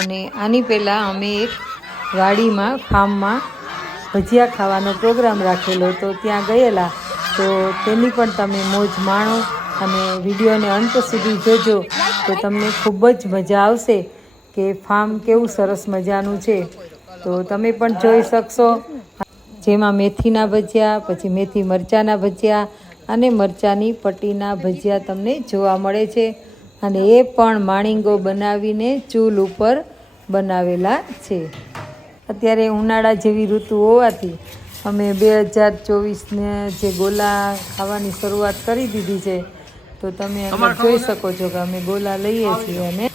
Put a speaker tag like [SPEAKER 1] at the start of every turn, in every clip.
[SPEAKER 1] અને આની પહેલાં અમે એક વાડીમાં, ફાર્મમાં ભજીયા ખાવાનો પ્રોગ્રામ રાખેલો તો ત્યાં ગયેલા. તો તેની પણ તમે મોજ માણો અને વિડીયોને અંત સુધી જોજો. તો તમને ખૂબ જ મજા આવશે કે ફાર્મ કેવું સરસ મજાનું છે. તો તમે પણ જોઈ શકશો. જેમાં મેથીના ભજીયા, પછી મેથી મરચાંના ભજીયા અને મરચાંની પટ્ટીના ભજીયા તમને જોવા મળે છે. અને એ પણ માણીંગો બનાવીને ચૂલ ઉપર બનાવેલા છે. અત્યારે ઉનાળા જેવી ઋતુ હોવાથી અમે બે હજાર ચોવીસને જે ગોલા ખાવાની શરૂઆત કરી દીધી છે તો તમે જોઈ શકો છો કે અમે ગોલા લઈએ છીએ અને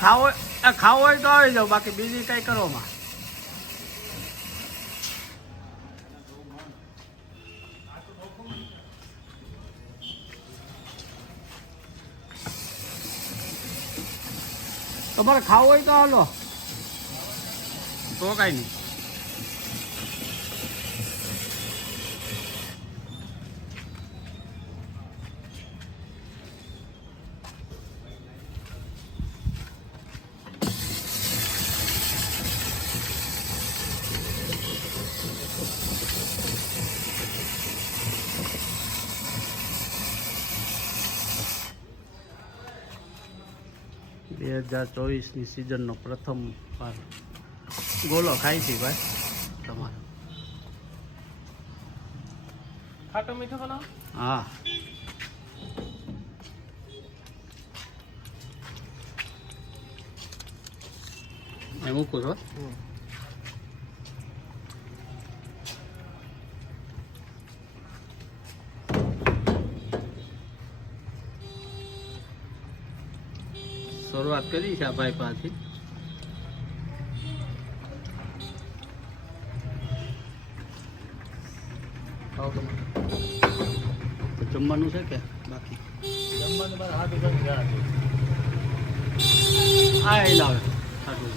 [SPEAKER 2] ખાવો ખાવો હોય તો આવી જાઓ બાકી બીજી કંઈ કરો તમારે ખાવું હોય તો હાલો. તો કઈ નહીં બે હજાર ચોવીસની સિઝનનો પ્રથમ વાર ગોલો ખાઈ છે ભાઈ તમારો.
[SPEAKER 3] ખાટો મીઠો બનાવો.
[SPEAKER 2] હા. એ મૂકું છો શરૂઆત કરી છે આ ભાઈ પાસે જમવાનું છે કે બાકી?
[SPEAKER 3] જમવાનું મારે હાથ છે.
[SPEAKER 2] આ એ લાવે સાચું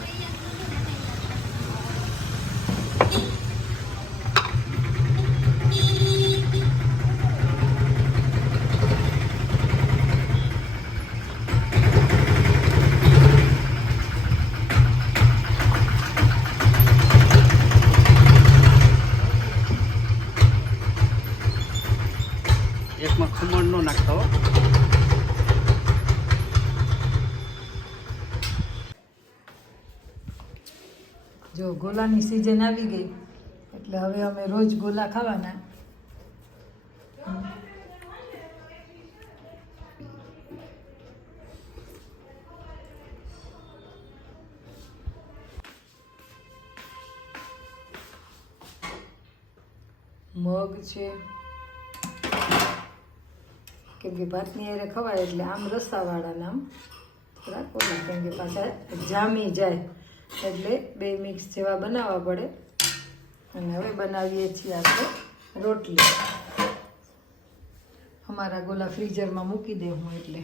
[SPEAKER 1] ગોલાની સિઝન આવી ગઈ. એટલે હવે અમે રોજ ગોલા ખાવાના. મગ છે. કેમ કે ભાતની હારે ખવાય એટલે આમ રસાવાળા નામ થોડાક કેમ કે પાછા જામી જાય. એટલે બે મિક્સ જેવા બનાવવા પડે. અને હવે બનાવીએ છીએ આપણે રોટલી. અમારા ગોલા ફ્રીઝરમાં મૂકી દે હું એટલે.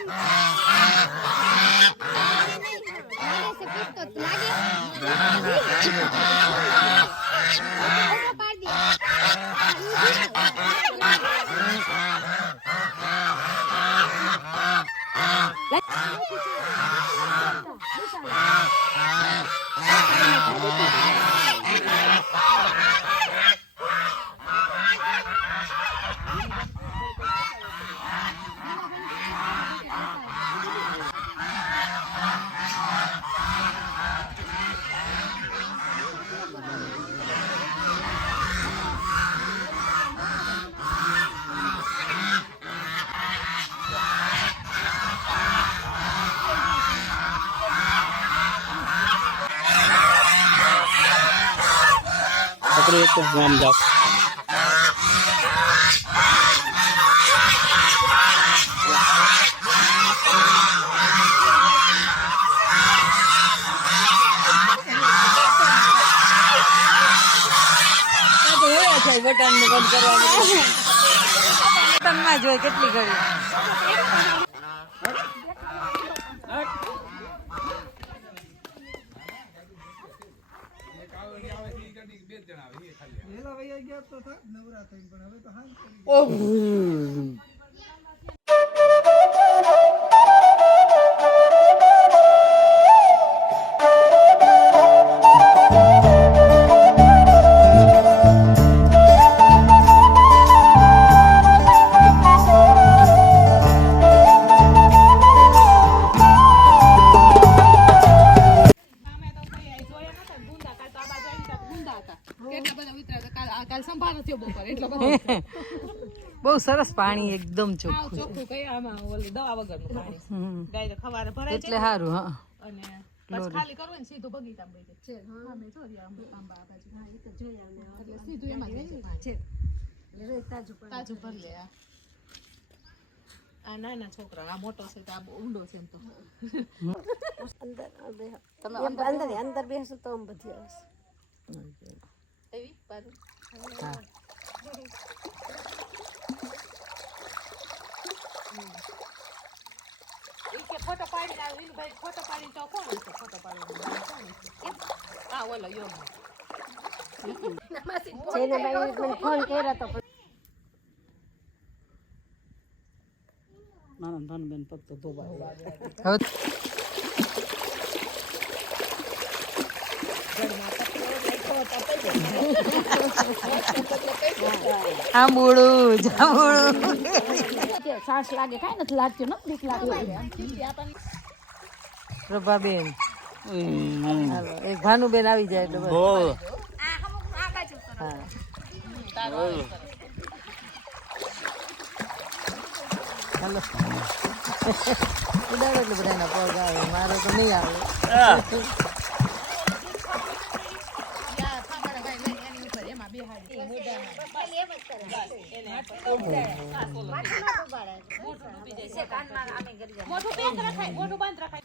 [SPEAKER 1] Ah!
[SPEAKER 2] આપણે એક જ ગામ જાવ
[SPEAKER 1] બટનમાં જોઈ કેટલી ઘડી
[SPEAKER 4] કાલ સંભાળ થયો બપોર એટલો
[SPEAKER 1] બહુ સરસ પાણી એકદમ ચોખ્ખું.
[SPEAKER 4] ચોખ્ખું કઈ આમાં ઓલું દવા વગરનું પાણી. ગાય તો ખવારે ભરાય
[SPEAKER 1] એટલે સારું હા.
[SPEAKER 4] અને પછી ખાલી કરવું ને સીધું બગીચામાં વહી જાય. હા, મેં જોઈ રહ્યા આંબા- આંબા આ બાજુ. એટલે સીધું એમાં જ વહી જાય પાણી. તાજું ભરી લે આ. આ નાના છોકરા આ મોટો છે તો આ બહુ ઊંડો છે એમ તો.
[SPEAKER 5] અંદર અંદર બેસો તો આમ બધી આવશે.
[SPEAKER 4] એવી? ફોટો પાડી આ વિનુભાઈ ફોટો પાડી તો કોણ છે ફોટો પાડી આ ઓલો યોગ
[SPEAKER 5] જેને મને ફોન કર્યો
[SPEAKER 2] નાના
[SPEAKER 1] હવે આંબુડું જાંબુડું.
[SPEAKER 5] સાસ લાગે કાંઈ નથી લાગતું ને બીક લાગે
[SPEAKER 1] પ્રભાબેન. એક ભાનુબેન આવી જાય એટલે હાલો. ઉડાડો એટલે બધાના પગ આવે મારો તો નહીં આવે.
[SPEAKER 4] બેંક રખાય મોઢું બંધ રખાય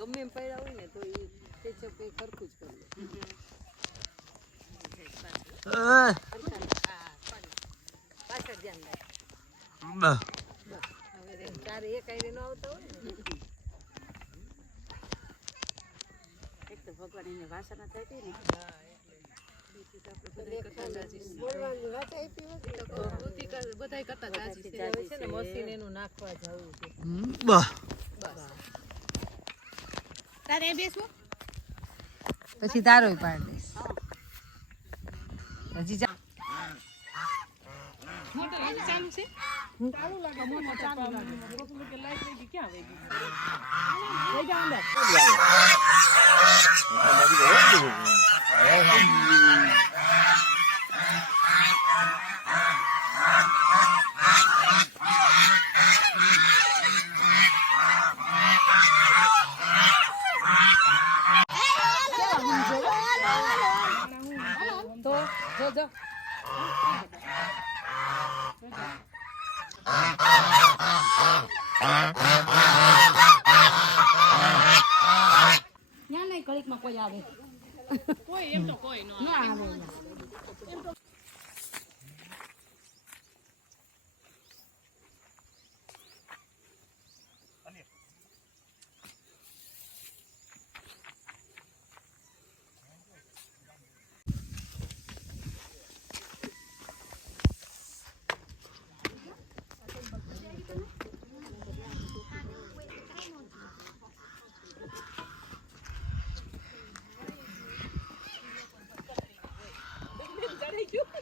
[SPEAKER 1] ગમે એમ પડ્યા હોય ને તો એ કેચઅપ એ સરખું જ
[SPEAKER 5] ભગવાન
[SPEAKER 1] બોલવાની વાત આપી ને તો
[SPEAKER 4] બધાય કરતા. છે.
[SPEAKER 1] ને મશીન એનું નાખવા જવું છે.
[SPEAKER 4] તારે બેસવું?
[SPEAKER 1] પછી તારો પાડ દઈશ. હજી જા.
[SPEAKER 4] ચાલુ છે?
[SPEAKER 1] તો જો જો
[SPEAKER 5] ત્યાં નહીં ઘડીકમાં કોઈ આવે?
[SPEAKER 4] કોઈ એમ તો કોઈ ન
[SPEAKER 5] આવે.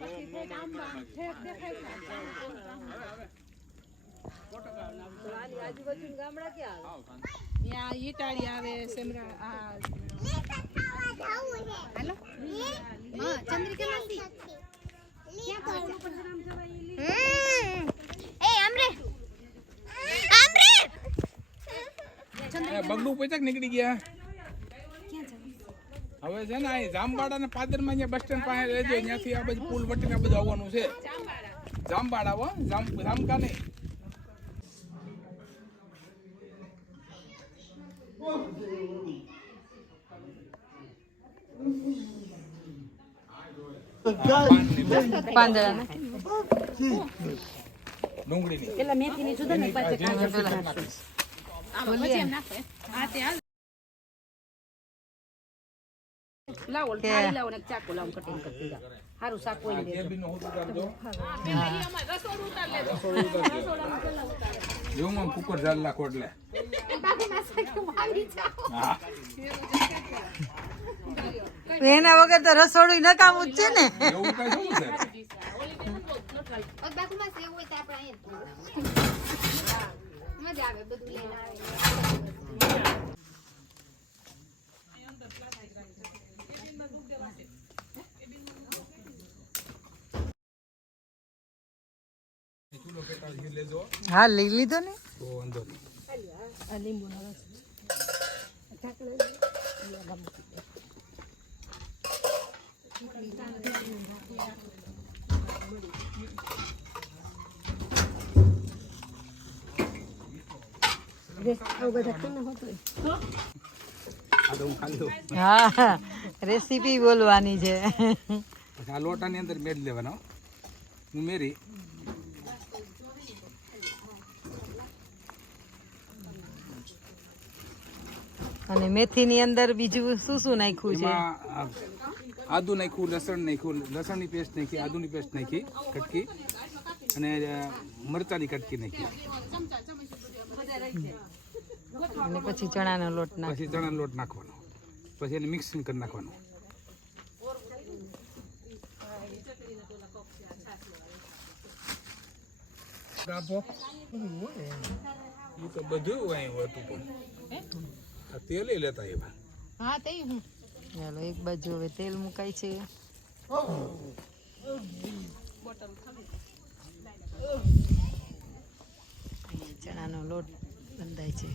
[SPEAKER 4] છેક દેખાય છે
[SPEAKER 1] આની આજુબાજુ ગામડા ક્યાં આવે
[SPEAKER 4] ત્યાં ઈટાળી આવે સેમરા આ. હાલો.
[SPEAKER 6] હા ચંદ્રિકા માસી.
[SPEAKER 7] પૈસા નીકળી ગયા. હવે છે ને અહીં જામબાડા ને પાદરમાં બસ સ્ટેન્ડ પાસે રહેજો. ત્યાંથી આ બધું પુલ વટીને બધું આવવાનું છે. જામબાડા હો જામ જામકા નહીં
[SPEAKER 1] પાંદડા ને
[SPEAKER 7] ડુંગળીની
[SPEAKER 5] પેલા મેથીની જુદા ને પાછી લાવો થાળી લાવો ને ચાકુ લાવો કટિંગ કરી દીધા. સારું શાક કોઈ
[SPEAKER 4] લેજો.
[SPEAKER 7] કુકર જાલ્લા
[SPEAKER 1] એના વગર તો રસોડું નકામું જ છે ને.
[SPEAKER 7] એવું કઈ શું છે?
[SPEAKER 6] આવે બધું લઈને આવે.
[SPEAKER 1] હા લઈ લીધો ને?
[SPEAKER 7] તો વાંધો નહીં આ તો હું
[SPEAKER 1] રેસીપી બોલવાની છે.
[SPEAKER 7] આ લોટાની અંદર મેળ લેવાનો. હું મેરી.
[SPEAKER 1] અને મેથીની અંદર બીજું શું શું નાખ્યું છે?
[SPEAKER 7] આદુ નાખ્યું લસણ નાખ્યું લસણની પેસ્ટ નાખી આદુની પેસ્ટ નાખી કટકી અને મરચાંની કટકી નાખી.
[SPEAKER 1] અને પછી ચણાનો લોટ નાખ
[SPEAKER 7] પછી ચણાનો લોટ નાખવાનો. પછી એને મિક્સિંગ કરી નાખવાનું. તો બધું અહીં હોતું પણ. તેલ લેતા એવા
[SPEAKER 4] હા તે
[SPEAKER 1] ચાલો એક બાજુ હવે તેલ મુકાય છે. ચણાનો લોટ બંધાય છે.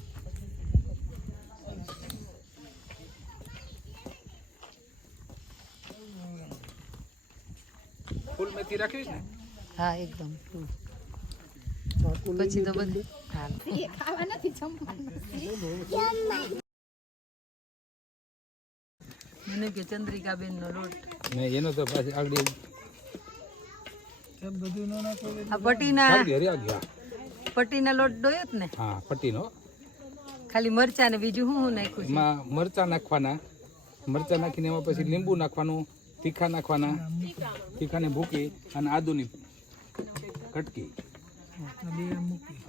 [SPEAKER 7] ફૂલ મેથી
[SPEAKER 1] હા એકદમ. પછી તો બધું હા.
[SPEAKER 4] ખાવા નથી જમવાનું.
[SPEAKER 1] મને કે ચંદ્રિકાબેન નો લોટ
[SPEAKER 7] એનો તો પાછી આગળ
[SPEAKER 1] આ પટીના
[SPEAKER 7] હા.
[SPEAKER 1] લોટ ડોયો જ ને?
[SPEAKER 7] હા પટ્ટીનો.
[SPEAKER 1] ખાલી મરચા ને બીજું શું શું નાખ્યું
[SPEAKER 7] એમાં મરચાં નાખવાના. મરચાં નાખીને એમાં પછી લીંબુ નાખવાનું તીખા નાખવાના. તીખાને ભૂકી અને આદુની કટકી.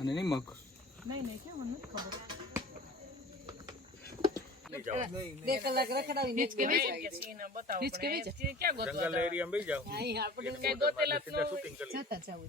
[SPEAKER 7] અને નિમક.
[SPEAKER 1] બે કલાક રખડાવી જતા જવું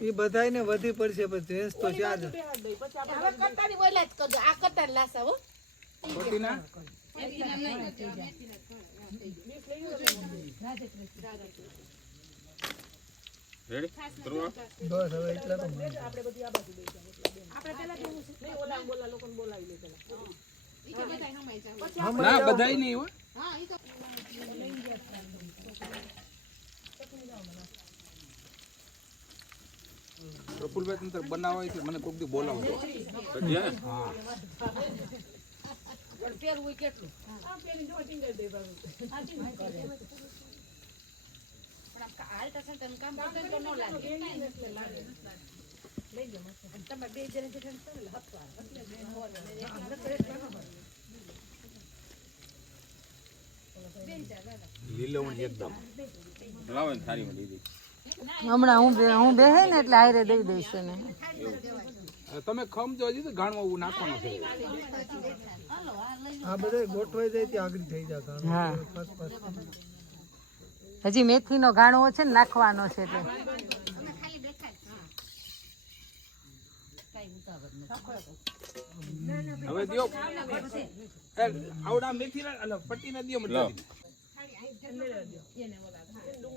[SPEAKER 7] એ
[SPEAKER 3] વધી પડશે પણ જેન્સ તો ચાર
[SPEAKER 4] હવે કરતાની બોલ્યા જ કરજો. આ કરતા લાસા હો.
[SPEAKER 7] પટ્ટીના
[SPEAKER 3] બસ હવે એટલા તો
[SPEAKER 7] ના બધાય નહીં હો. પ્રફુલભાઈ તંત્ર બનાવો હોય મને કોઈક દી બોલાવજો. હા? લીલવણી એકદમ.
[SPEAKER 1] હમણાં હું બે હું બેહે ને એટલે આયરે દઈ દઈશ ને
[SPEAKER 7] તમે તમે ખમજો હજી તો ઘાણમાં એવું નાખવાનું છે.
[SPEAKER 3] આ બધા ગોઠવાઈ જાય ત્યાં આગળ થઈ જાય કારણ
[SPEAKER 1] હા. હજી મેથી મેથીનો ગાણો છે ને નાખવાનો છે એટલે.
[SPEAKER 7] હવે દિયો. આવડા મેથી ના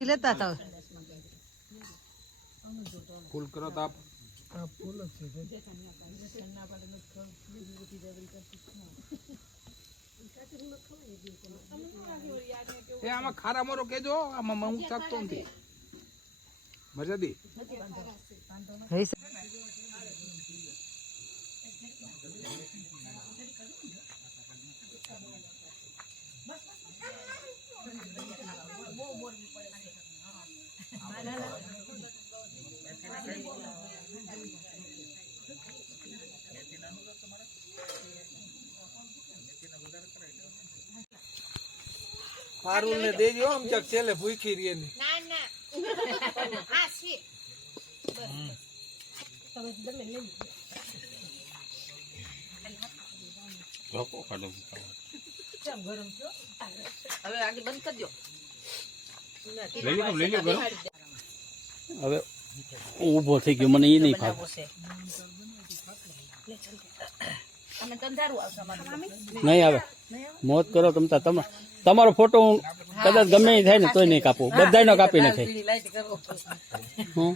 [SPEAKER 1] લેતા થાવ
[SPEAKER 7] ફૂલ કરો તો આપ.
[SPEAKER 3] ફૂલ જ છે
[SPEAKER 7] એ આમાં ખારા મોરો કેજો આમાં હું ચાકતો નથી. મજાદી
[SPEAKER 1] થઈ શકે.
[SPEAKER 3] ને દેજો આમ ચક છેલ્લે ભૂખી રહી ને.
[SPEAKER 6] ના ના. હા છે
[SPEAKER 5] હવે આગળ બંધ કરી દો.
[SPEAKER 7] લઈ લો લઈ લો ગરમ.
[SPEAKER 2] હવે ઊભો થઈ ગયો મને એ નહીં ફાવે નહીં આવે. મોત કરો તમ તાર તમા તમારો ફોટો હું કદાચ ગમે એ થાય ને તોય નહીં કાપું. બધાનો કાપી નાખે હું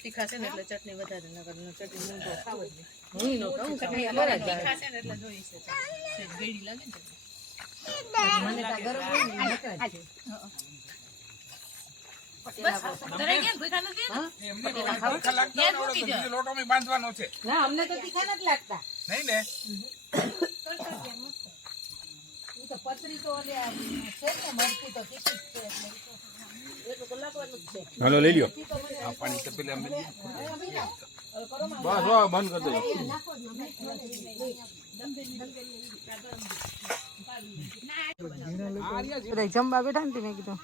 [SPEAKER 5] તીખા ને એટલે ચટણી વધારે ચટણી મૂંગો ખાવો જ નહીં. હું નો ખાઉં ચટણી અમારા જ તીખા ને એટલે જોઈ છે. ગળી લાગે ને
[SPEAKER 7] લોટો બાંધવાનો છે
[SPEAKER 5] ના
[SPEAKER 7] લઈ લ્યો. બસ બંધ કરી
[SPEAKER 1] જમવા બેઠા ને મેં કીધું.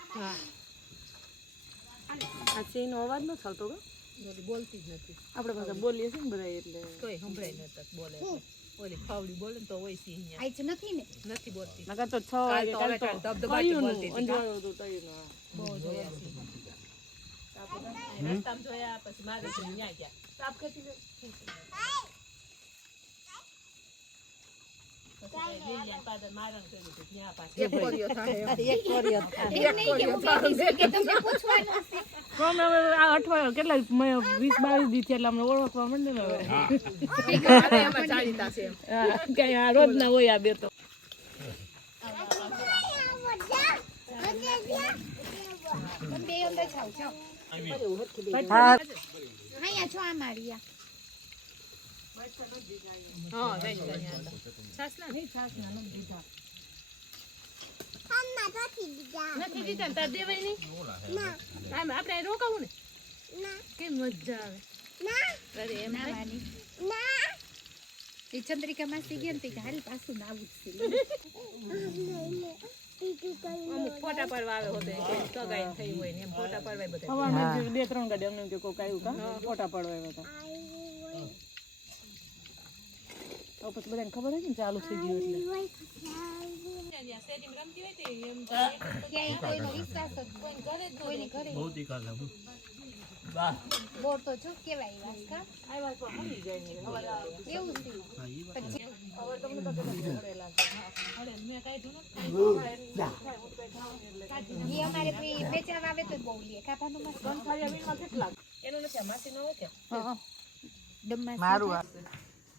[SPEAKER 4] આ ચેનો અવાજ ન થતો કે
[SPEAKER 5] બોલતી જ નથી.
[SPEAKER 4] આપણે પાછા બોલીએ છીએ ને બધા એટલે.
[SPEAKER 5] તોય સંભળાય નતર બોલે. ઓલી ફાવડી બોલે ને તો હોય સી અહીંયા.
[SPEAKER 6] આઈ છે નથી ને?
[SPEAKER 5] નથી બોલતી.
[SPEAKER 4] નકર તો છ વાગે કાલ તો
[SPEAKER 5] ધબધબાટી બોલતી હતી,
[SPEAKER 4] અંધારો તો તઈ તયું
[SPEAKER 5] બહુ જોયા છે. આપણે રસ્તામાં જોયા પછી મારે છે ન્યા ગયા. સાપ ખેતી લે. પછી લીલિયા પાદર મારણ કર્યું હતું ત્યાં પાછું
[SPEAKER 6] એમ નહીં કે હું કહેતી છું કે તમને પૂછવાનું છે
[SPEAKER 4] પણ હવે આ અઠવાડિયું કેટલા વીસ બાવીસ દી એટલે અમને ઓળખવા માંડે ને હવે રોજ ના હોય આ બે તો
[SPEAKER 6] છો આ મારિયા
[SPEAKER 5] અહીં રોકાવું ને? કે મજા આવે? અરે એમ
[SPEAKER 6] એ ચંદ્રિકા માસી ગયા ને હાલ પાછું નાવું છે.
[SPEAKER 5] ફોટા પડવા આવે હોતે સગાઈ થઈ હોય ને એમ ફોટા પડવા બધા.
[SPEAKER 4] બે ત્રણ ગાડી અમને કે કોઈ આવ્યું કા? ફોટા પડવા આવ્યા હતા. હવે પછી બધાને ખબર હોય ને ચાલુ થઈ ગયું એટલે.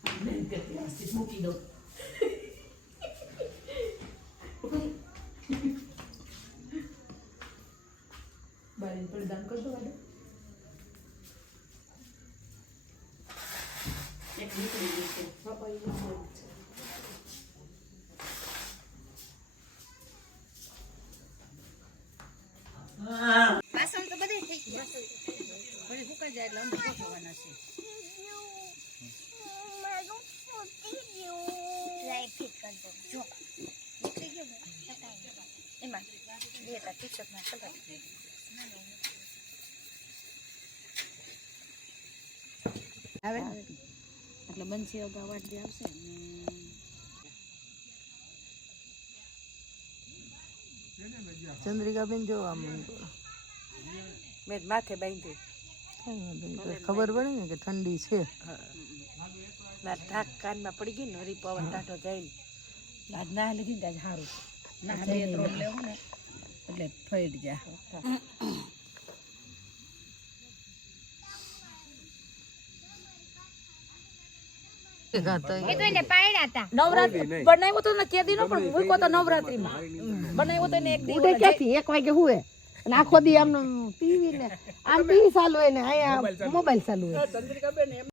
[SPEAKER 6] ક્યાંય કોઈનો વિશ્વાસ જ કોઈને ઘરે જ કોઈની ઘરે
[SPEAKER 2] બહુ તીખા છે
[SPEAKER 6] કા એવું છે
[SPEAKER 5] વાડે.
[SPEAKER 6] વાસણ તો બધે થઈ ગયા
[SPEAKER 5] પછી સુકાઈ જાય એટલે અંદર ગોઠવવાના છે
[SPEAKER 6] લાઈ ફિટ કરી દો જો નીકળી ગયો ને બતાવી દો. એમાં બે તા ટી-શર્ટમાં કલર
[SPEAKER 5] એટલે બંસી અગાઉ વાટતી આવશે
[SPEAKER 1] ચંદ્રિકાબેન જો આમ
[SPEAKER 5] મેં માથે બાંધી
[SPEAKER 1] કઈ વાંધો નહીં. તો ખબર પડે ને કે ઠંડી છે
[SPEAKER 5] ઢાક કાનમાં પડી ગઈ ને હરી પવન ટાટો જાય આજ ના લીધી ને સારું ના બે ત્રણ લેવું ને. એટલે ફેડ જા નવરાત્રી બનાવ્યો તો કેદી નો પણ મૂક્યો તો નવરાત્રીમાં. બનાવ્યો તો એક દિવસ
[SPEAKER 8] ક્યાંથી? એક વાગે હુએ આખો દી આમ ટીવી ને આમ ટીવી ચાલુ હોય ને અહીંયા મોબાઈલ ચાલુ હોય.